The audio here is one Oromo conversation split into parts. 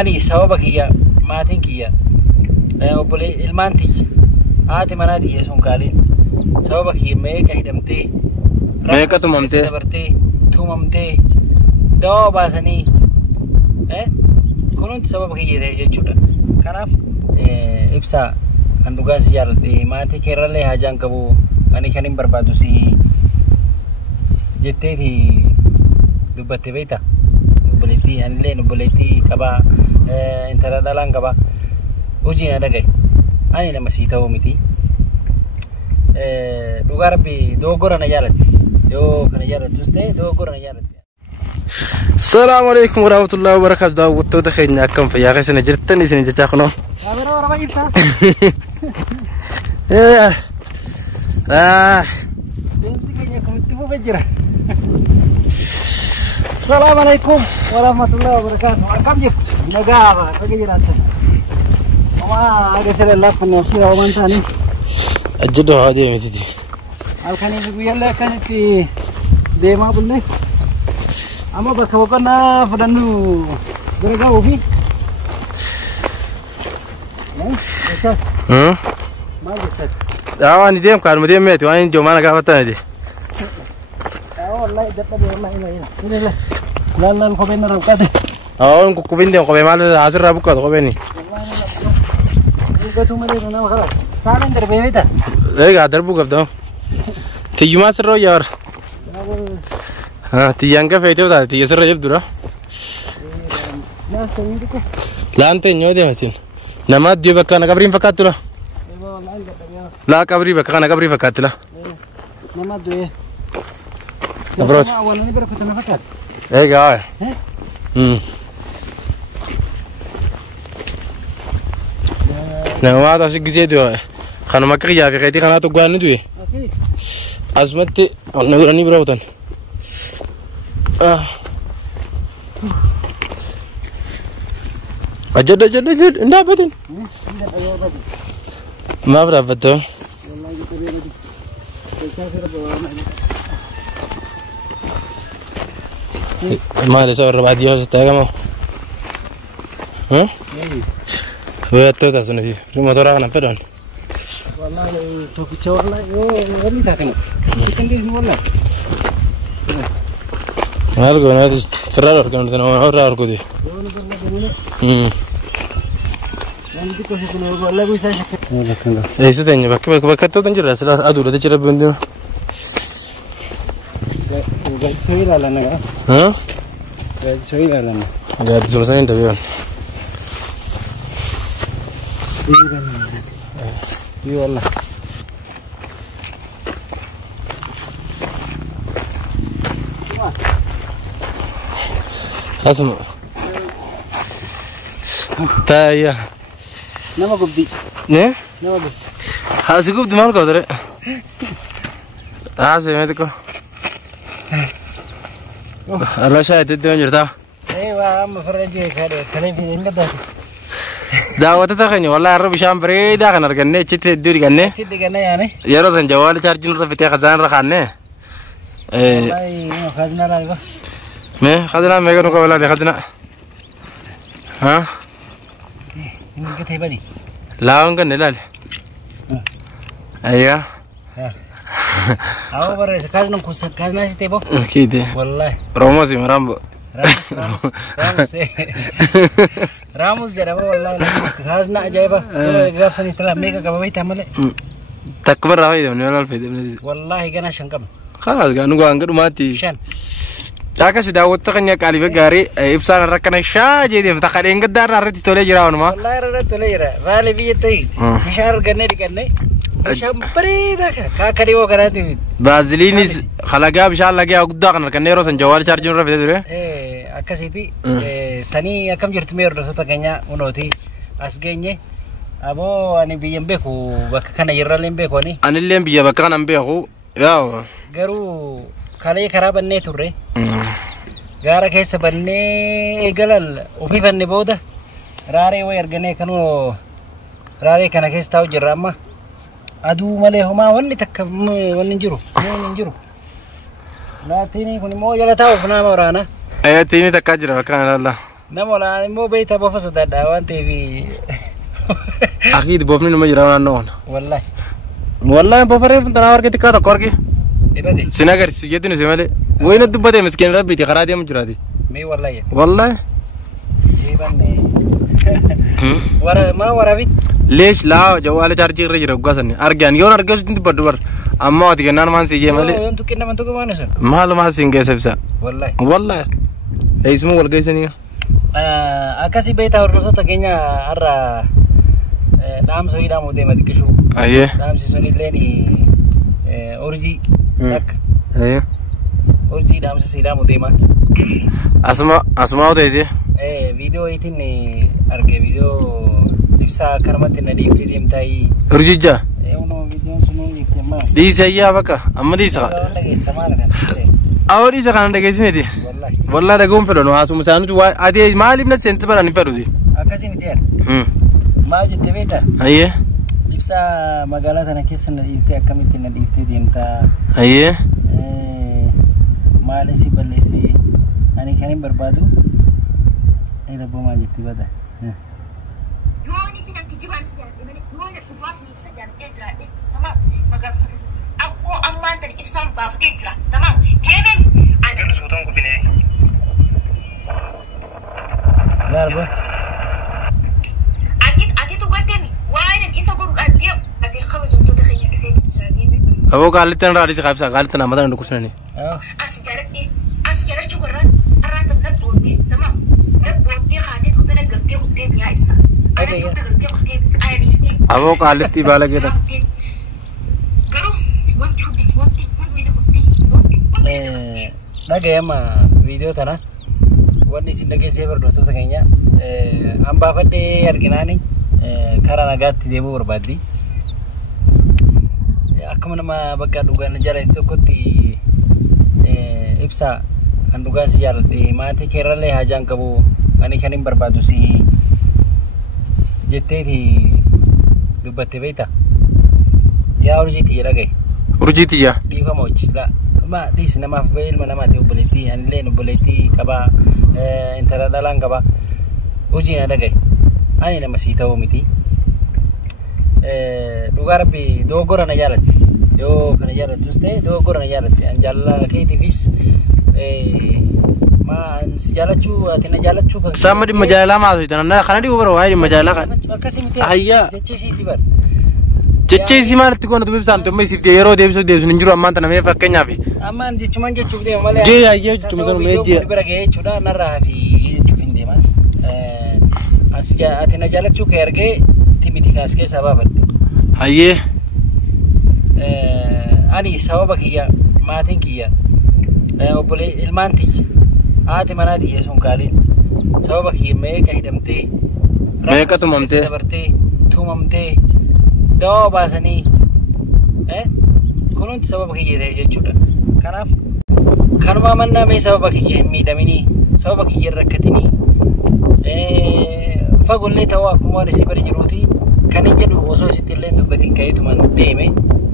أني سببك يا ما تنكيا وبلي المانتج آتي مناتي يسون قالين سببك هي ميكا هدمتي ميكا تمامتي دبرتي تمامتي دوا باسني كنت سببك هي ده جودا كناف إبسا عندوغا سيارة ماتي كيرالي هاجان كبو أني كنين بربادو سي جتة في دبته بيتا نبلتي أني ليه نبلتي كبا انترا دالان كبا وجينا دقي أني لما سيتاو متي دوغار بي دوغورا نجارت يو كنجارت تستي دوغورا نجارت. السلام عليكم ورحمة الله وبركاته. داوود تخيلنا كم في يا أخي سنة جرتني سنة جتاخنو. أنا ورا ما جبتها. السلام عليكم ورحمة الله وبركاته. كم جبت؟ نجابة تجيرات. وما أجسر الله فني أخير وما أنتاني. أجدها هذه متدي. الخني بيقول الله كانت في ديما بقولي. أما بكوكنا فدانو برجع وفي. ما جبت. أنا ديم كار مديم ميت وين جمانة كافتنا دي. والله دتنا والله هنا. لا لا الخبين ربكته. أنكو كوبين ديم خبين ماله عصر ربكته خبيني. والله توما ليه أنا خلاص. تعال ندير بيته. إيه قادر بوقف ده. تيجي ما سر يار. تيجي أنك فايته وده تيجي سر جب دورا. لا أنت نيودي مسين. نماد ديو بكنا كبرين فكاتلا. لا كبري بكنا كبري فكاتلا. نماد دوي. أفروس. أول نبي رفتنا فكات. إيه قاعد. نماد أشيك جديد خانو ما كي يافي خيتي خاناتو قوان ندوي. أزمتي نقولني براوتن. أجد إندا بدن. ما برافته. ما لسه الرباط يوم ستة وياتو تاسون في موتورا كنا فدان. والله توكي والله ولي تاكنا. كندي والله. ما أرجو أنا فرار أرجو أنا أورا أرجو دي. إيه ستيني بك تنجر أسلا أدور ده تجرب بندنا. قاعد تسوي لا لنا. قاعد تسوي لا لنا. قاعد تسوي سنين تبيان. إيه والله. اسمع. تايا. نما قبدي. نه؟ نما قبدي. هذا قبدي ما القدر. هذا ما تكو. الله شاهد الدنيا جرتا. أيوة أما فرجي كذا كذا في إنك دعوة تخني والله الرب شام بريدا خنا رجعني تشتى الدوري جنّي. تشتى جنّي يعني. يا رجال جوال شارجين رفع فتيا خزان رخانة. والله خزانة لا يبغى. ما خزانة ما يكونوا كولا خزانة. ها؟ ممكن تبدي. لا ممكن نلال. أيوة. أو برا خزانة كوس خزانة سيتبو. كده. والله. راموسي مرامبو. راموس جربه والله خزانة جايبه. غير سني تلا ميكا كبابي تعمله. تكبر راوي من ولا الفيديو. والله جانا شنكم. خلاص كانوا قانقر ماتي. شن. Jaka sudah waktu kan ya kali begari, ibsan rakan Aisyah jadi tak ada yang gedar arti toleh jerawan mah. Wallahi rada toleh jera, vale biyetai. Mishar ganne dikanne. Shampri dah kakari wo karati. Bazilinis khalaga bishal lagi aku dah kan kanne rosan jawal charger rafi tu. Akasiti sani akam jertu mer dosa takanya unoti asgenye. Abo ani biyam beku bakana yeralen beku ani. Ani lem biya bakana beku. Ya. Garu kali karaban ne turre. Gara keessa bannee eegalal ofii fanne booda raaree way arganee kanoo raaree kana keessa taa'u jirra amma aduu malee homaa wanni takka wanni hin jiru laatini kun immoo jala taa'uuf nama waraana tini takka jira bakka lalla نمولا مو بيت أبو فسد وأنت في أكيد بوفني ما يجرون عنون والله والله بوفري تناور كده كذا كوركي إبدي سناغر سجدين زمالي وين الدبادة مسكين ربي تخرادي مجرادي مي والله والله إبني ورا ما ورا بيت ليش لا جوال شارجي رجع رقصني أرجعني يون أرجع سنتي بدور أما أديك نان مان سيجي مالي أنتو كنا من تقول ما نسون مال ما سينجي سبسا والله والله اسمه والله سنيا أكاسي بيت أورلوسو تكينيا أرى دام سوي دام ودي ما تكشوا أيه دام سيسوني ليني أورجي لك أيه أورجي دام سيسي دام ودي ما أسمع وده فيديو إيتيني أرجع فيديو إبسا كرمت النديف تديم تاي رجيجا ونو فيديو سنو يكتما دي سيا بكا أما دي سا أو دي سا كان دكيسني دي والله دكوم فلون واسو مسانو جو أدي ما لبنا سنت براني فلو دي أكاسي متير ما جت بيتا أيه إبسا مقالة أنا كيس النديف تي أكمل النديف تديم تا أيه ما لسي بلسي أنا كاني بربادو إيه ربما ما جت بدا يوني فينا كجبان سجاد من يوني الفاس سجاد إجرا تمام ما قال تكسر أبو أمان تري إفسام بافتي إجرا تمام كيمن أنا جلس وتون كفيني لا ربع أديت وقتني وين إسابور أديم أبي خمس جنود تخيل في إجرا ديمي أبو قال تنا رادي سخاف سا قال تنا مدان نكوسني أسجارة شو قرر أراد نبوتي تمام نبوتي خاتي تودنا قلتي قلتي بيا إفسا أنا تودنا قلتي قلتي أنا ديستي أبو قال تي بالا كده قالوا وانتي Naga ma video tana wani sin dage saver dosto takanya amba fadde arginani kara nagatti demu berbadi akkuma nama bakka dugan jara tokkotti ibsa kan duga siyaarde maate kerralle hajaan qabu ani kanin barbaadu si jetteeti dubbatte beeta yaa urjiti ragay urjiti ya difa moch la ma dis nama fail mana mate ubuleti anle no buleti kaba intara dalang kaba ujina dagay ani nama sitaw miti duga rabbi dogora na yarati yo kana yarati tuste dogora na yarati anjalla kaytifis ma sijalachu atina jalachu samadi majala ma so tana khana di ubaro ay majala kasimite ayya jechi tibar jechi simalti kono dum santo me sifde yero debso debso ninjuro amanta na me fakkenya fi aman jechuman jechu de male je ayya jechu masano me je berage chuda narra fi jechu finde man asja atina jalachu kerge timiti kaske sabab ayye ani sababa kiya matin kiya obole ilmanti ati manati yesun kalin sababa kiya me kaidamte me katumamte dabarte tumamte dawa basani kunun sababa kiya jechuudha kanaaf kanuma manna me sababa kiya midamini sababa kiya rakkatini fagolle tawa kuma risi barjiruti kan jedhu osoo sitillee dubbatiin kayituman deeme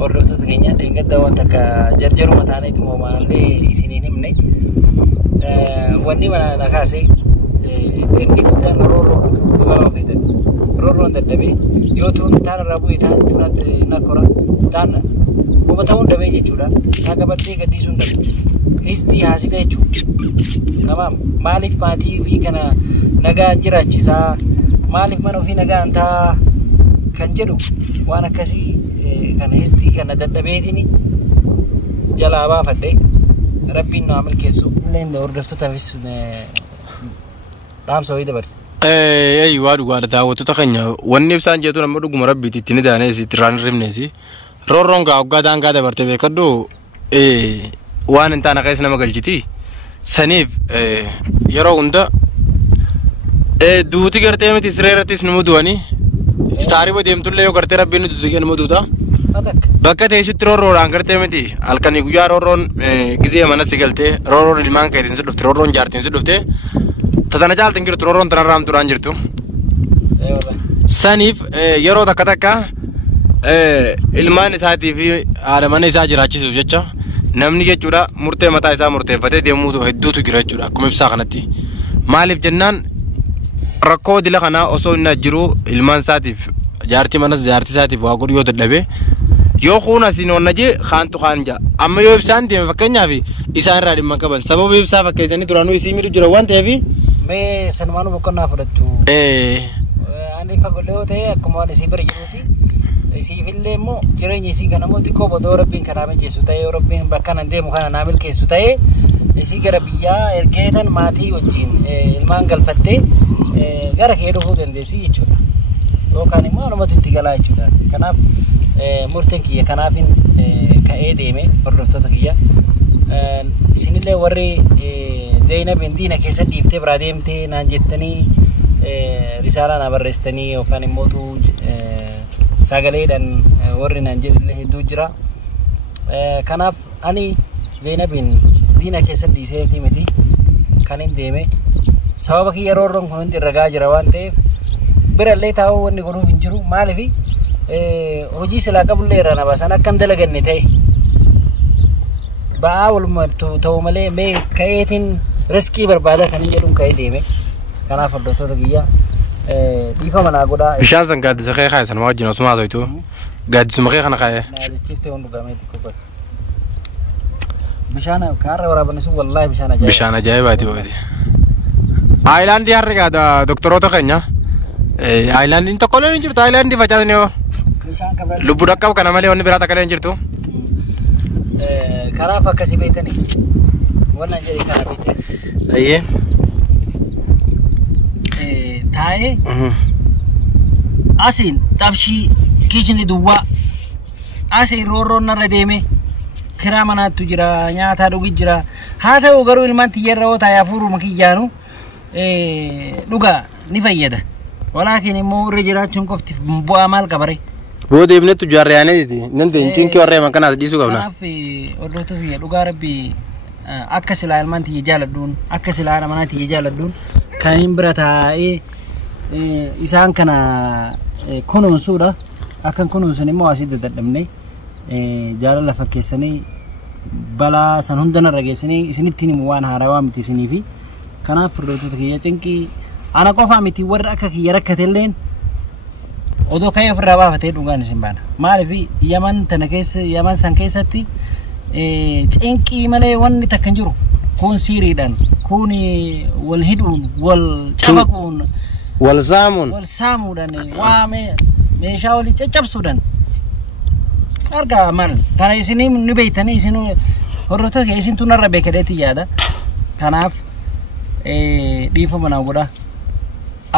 hordoftoota keenya dheengadda wanta ka jarjaru mataaniitu moomallee isiniin himne wanni mana nakaase ergi guddaan rooroo dhugaa feetan roorroon dadhabe yoo tuun taan irraa bu'e taan tunatti nakora taan hubata hundabee jechuudha taa gabaddee gaddiisuun dhabe histii haasita jechuudha kamaam maaliif maatii fi kana nagaa jiraachisaa maaliif mana ofii nagaa antaa kan jedhu waan akkasii kana histii kana dadhabeetini jalaa baafadhe rabbiin nu milkeessu illee hordoftotaafis dhaamsa wayii dabarse ay waadu waada daawwattoota keenya wanni ibsaan jeetu nama dhuguma rabbiiti ittiin daanee si tiraan rimneesi roorroon gaa waggaa daangaa dabarte beekadhu waan hin taane keessa nama galchiti saniif yeroo hunda duuti gartee miti siree irrattis nu mudu'anii taariba deemtullee yoo gartee rabbiin nuti tuqee nama duuta bakka teessitti roorroodhaan gartee miti halkanii guyyaa roorroon gizee manatti galtee roorroon ilmaan keetiin si dhufte roorroon jaartiin si dhufte tatana jaaltiin jirtu roorroon tana raamtuudhaan jirtu saniif yeroo takka takka ilmaan isaatii fi haadha mana isaa jiraachisuuf jecha namni jechuudha murtee mataa isaa murteeffatee deemuu hedduutu jira jechuudha akkuma ibsaa kanatti maaliif jennaan rakkoo dila kana osoo inni jiru ilmaan isaatiif jaartii manas jaartii isaatiif waa godhu yoo dadhabe yoo kuna siin onna je khaantu khaanja amma yoo ibsaan deeme fakkeenyaaf isaan irraa dhimma qaban sababa ibsaa fakkeessanii duraanuu isii miidhu jira waan ta'eef mee sanumaanu boqonnaa fudhattu ani fagoloo ta'e akkuma waan isii bira jiruuti isiifillee immoo jireenya isii kana immoo xiqqoo bodoo rabbiin karaa mijeessu ta'ee rabbiin bakka nan deemu kana naa milkeessu ta'ee isii gara biyyaa ergeetan maatii wajjin ilmaan galfattee gara kee dhufuu dandeessi jechuudha yookaan immoo anumatu itti galaa jechuudha kanaaf murteen kiyya kanaafin ka'ee deeme hordoftoota kiyya isinillee warri Zainabin diina keessa dhiiftee biraa deemtee naan jettanii risaalaa na barreessitanii yookaan immoo sagaleedhaan warri naan jedhillee hedduu jira kanaaf ani Zainabin diina keessa dhiiseetii miti kan hin deeme sababa kiyya roorroon kun hundi ragaa jira waan ta'eef birallee taa'uu wanni godhuuf hin jiru maaliif hojii silaa qabullee irra na baasan akkan dalaganne ta'e ba'aa walumaa ta'u malee mee ka'eetiin riskii barbaada kan hin jedhuun ka'ee deeme kanaaf hordoftoota kiyya dhiifama naa godhaa bishaan san gaaddisa kee kaaye sanuma wajjin osuma haasoftu gaaddisuma kee kana kaaye naalichiiftee hundi dhugamee xiqqoo bishaan kaarra waraabani sun wallaahi bishaan ajaa'ibaati booti aayilaandii harri gaada doktoroota keenya aayilaandiin tokkollee hin jirtu aayilaandii facaasni yoo lubbu dhaqqabu kana malee wanni biraa takkalee hin jirtu kanaaf akkasii beektanii wannan jedhee kana beekte ayyee taa'ee asiin xabshii kiichinii duwwaa asiin roorroon narra deeme kiraa manaattu jira nyaataa dhugii jira haa ta'u garuu ilmaan tiyyarra oo taa'ee hafuuruma kiyyaanu dhugaa ni fayyada walaakin immoo irra jiraachuun qofti bu'aa maal qabare booda ibnetu jaarriyaaneeti nan deemtiin kee warree makanaas dhiisuu qabna kanaaf hordoftoota kiyya dhugaa rabbii akka silaa ilmaan tiyya jaaladhuun akka silaa manaa tiyya jaaladhuun kan hin bira taa'ee isaan kana kunuunsuudha akkan kunuunsan immoo asii dadhabne jaalala fakkeessanii balaa san hundanarra geessanii isinittiin himu waan haarawaa miti isiniifi kanaaf hordoftoota kiyya cinqii ana qofaa miti warra akka kiyya rakkatelleen odoo ka'ee ofirraa baafatee dhugaan isin baana maaliif yaman san keessatti cinqii malee wanni takka hin jiru kun siiriidhaan kun wal hidhuun wal cabaquun wal saamuudhaan waa meeshaa walii caccabsuudhaan argaa maal kana isinii ni beeytanii isin hordoftoota kiyya isintu narra beekadeetti yaada kanaaf dhiifama naa godhaa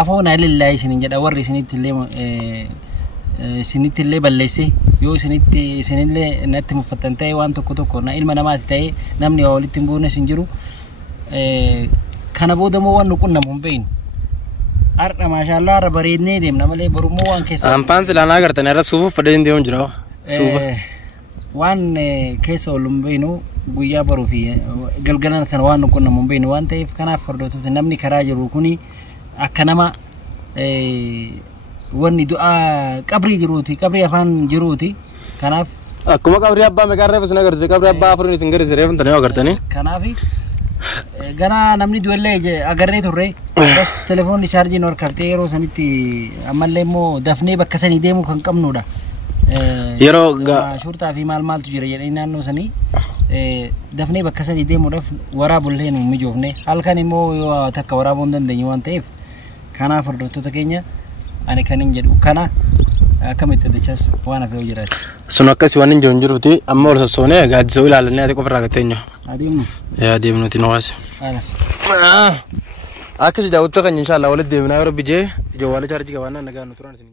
afoona lillahi isinin jedha warri isinittillee balleesse yoo isinillee natti muffattan ta'e waan tokko na ilma namaati ta'e namni waa walitti hin buune isin jiru kana booda moo waan nu qunnamu hin beeynu har'a maashaallah har'a bareednee deemna malee borummoo waan keessa ampaan silaanaa agartan irra suufuuf fadhee hin deemu jira waan keessa ol hin beeynu guyyaa baruu fi galgalan kana waan nu qunnamu hin beeynu waan ta'eef kanaaf hordoftoota namni karaa jiru kuni akka nama wanni du'aa qabrii jiruuti qabrii afaan jiruuti kanaaf akkuma qabrii abbaa meeqaa reefu isin agarsiise qabrii abbaa afurin isin garisiise reefu tanii agartanii kanaaf gana namni du'ellee agarree turre bas telefoonni chaarjiin harkaftee yeroo sanitti ammallee immoo dafnee bakka sanii deemuu kan qabnudha yeroo shurtaa fi maaltu jira jedhanii naannoo sanii dafnee bakka sanii deemuudhaaf waraabullee nu mijoofne halkan immoo yoo takka waraabuu hin dandeenye waan ta'eef kanaaf hordoftoota keenya ani kan hin jedhu kana akkamitti dachas waan hafee jiraati sun akkasi waan hin jiruuti amma ol sossoonee gaaddisoo ilaalannee ati qofirraa gatteenyu adeemnu nuti nowaase akkasi daawwattoota keenya inshallah walitti deebinaa yoo rabbi jee ijoo waala chaarjii qabaannaan nagaan nu turan isin